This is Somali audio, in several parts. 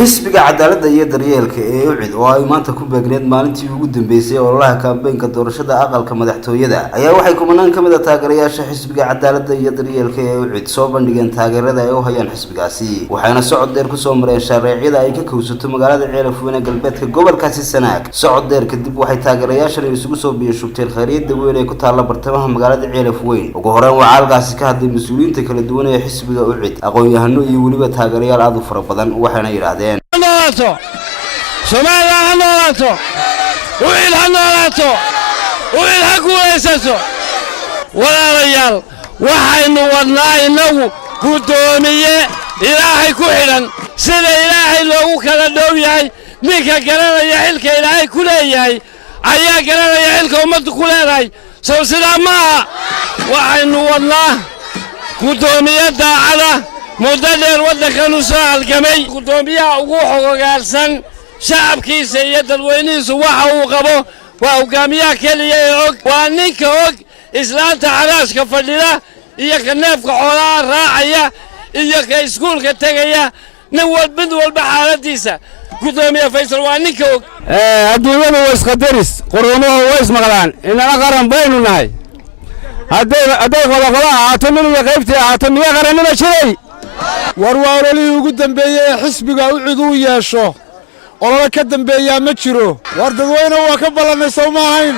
xisbiga cadaaladda iyo daryeelka ee UCID oo ay maanta ku beegneed maalintii ugu dambeysay ololaha kaambeynka doorashada aqalka madaxtooyada ayaa waxay kumanaan kamid ah taageerayaasha xisbiga cadaaladda iyo daryeelka ee UCID soo bandhigeen taageerada ay u hayaan xisbigaasi waxayna socod dheer ku soo mareen sharciyada ay ka kowsato magaalada Ceelafweyn ee galbeedka gobolkaasi Sanaag socod dheer kadib waxay taageerayaashan isugu soo biishubteen khariidada weyn ee ku taala bartamaha magaalada Ceelafweyn ugu horreyn waxa halkaasi ka hadlay mas'uuliyiinta kala duwan ee xisbiga UCID aqoon-yahano iyo waliba taageerayaal aad u fara badan waxayna yiraahdeen Soomaaliya ha noolaato UCID ha noolaato UCID ha guulaysato walaalayaal waxaynu wadnaa inagu gudoomiye ilaahay ku xidhan sida ilaahay loogu kala dhow yahay ninka garanaya xilka ilaahay ku leeyahay ayaa garanaya xilka ummaddu ku leedahay soo sidaa maaha waxaynu wadnaa gudoomiye daacada muddo dheer waddankan u soo halgamay gudoomiyaha ugu xogogaalsan shacabkiisa iyo dadweynihiisu waxa uu qabo waa hogaamiyaha keliya ee og waa ninka og islaanta xaraashka fadhida iyo ka neefka xoolaha raacaya iyo ka iskuulka tegaya nin walba xaaladiisa gudoomiye Faysal waa ninka og adduunyadu waa isqadaris quruunuhu way ismaqlaan inana qaran baynu nahay hadday qodobada ahaato nin iyo qaybtii ahaato miya qarannima jiray war waa ololihii ugu dambeeyey ee xisbiga UCID uu yeesho olole ka dambeeyaa ma jiro war dadweyne waa ka ballanay soo ma ahayn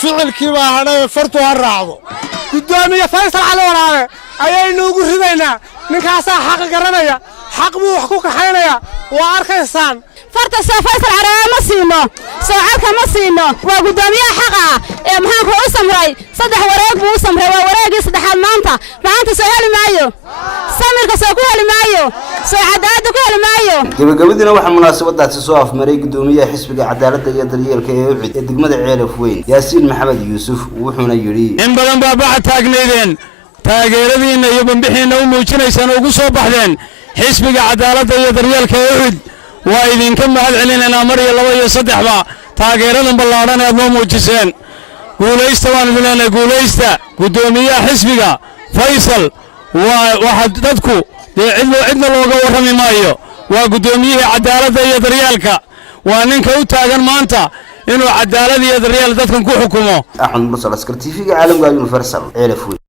ficilkii baa hadhay fartu ha raacdo gudoomiye Faysal cali waraabe ayaynu ugu ridaynaa ninkaasaa xaq garanaya xaq buu wax ku kaxaynaya waa arkaysaan farta Faysal cali ma siino socodka ma siino waa gudoomiyaha xaqa ee maxaan ku samray saddex wareeg buu samray waa wareegii saddexaad maanta soo heli maayo samirka soo ku heli maayo soo cadaalad ku heli maayo gabagabadina waxa munaasabadaasi soo afmaray gudoomiyaha xisbiga cadaaladda iyo daryeelka ee UCID ee degmada Ceelafweyn Yaasiin Maxamed Yuusuf wuxuuna yiri in badan baa baxa taagneedeen taageeradiina iyo bambixina u muujinaysan ugu soo baxdeen xisbiga cadaaladda iyo daryeelka ee UCID waa idinka mahad celinayna mar iyo laba iyo saddexba taageeradan ballaaran ee noo muujiseen guulaysta waan idin leenahay guulaysta gudoomiyaha xisbiga Faysal waxa dadku cidna looga warrami maayo waa gudoomiyihii cadaaladda iyo daryeelka waa ninka u taagan maanta inuu cadaalad iyo daryeel dadkan ku xukumo Axmed Mursal Askar TV-ga caalamka Universal Ceelafweyn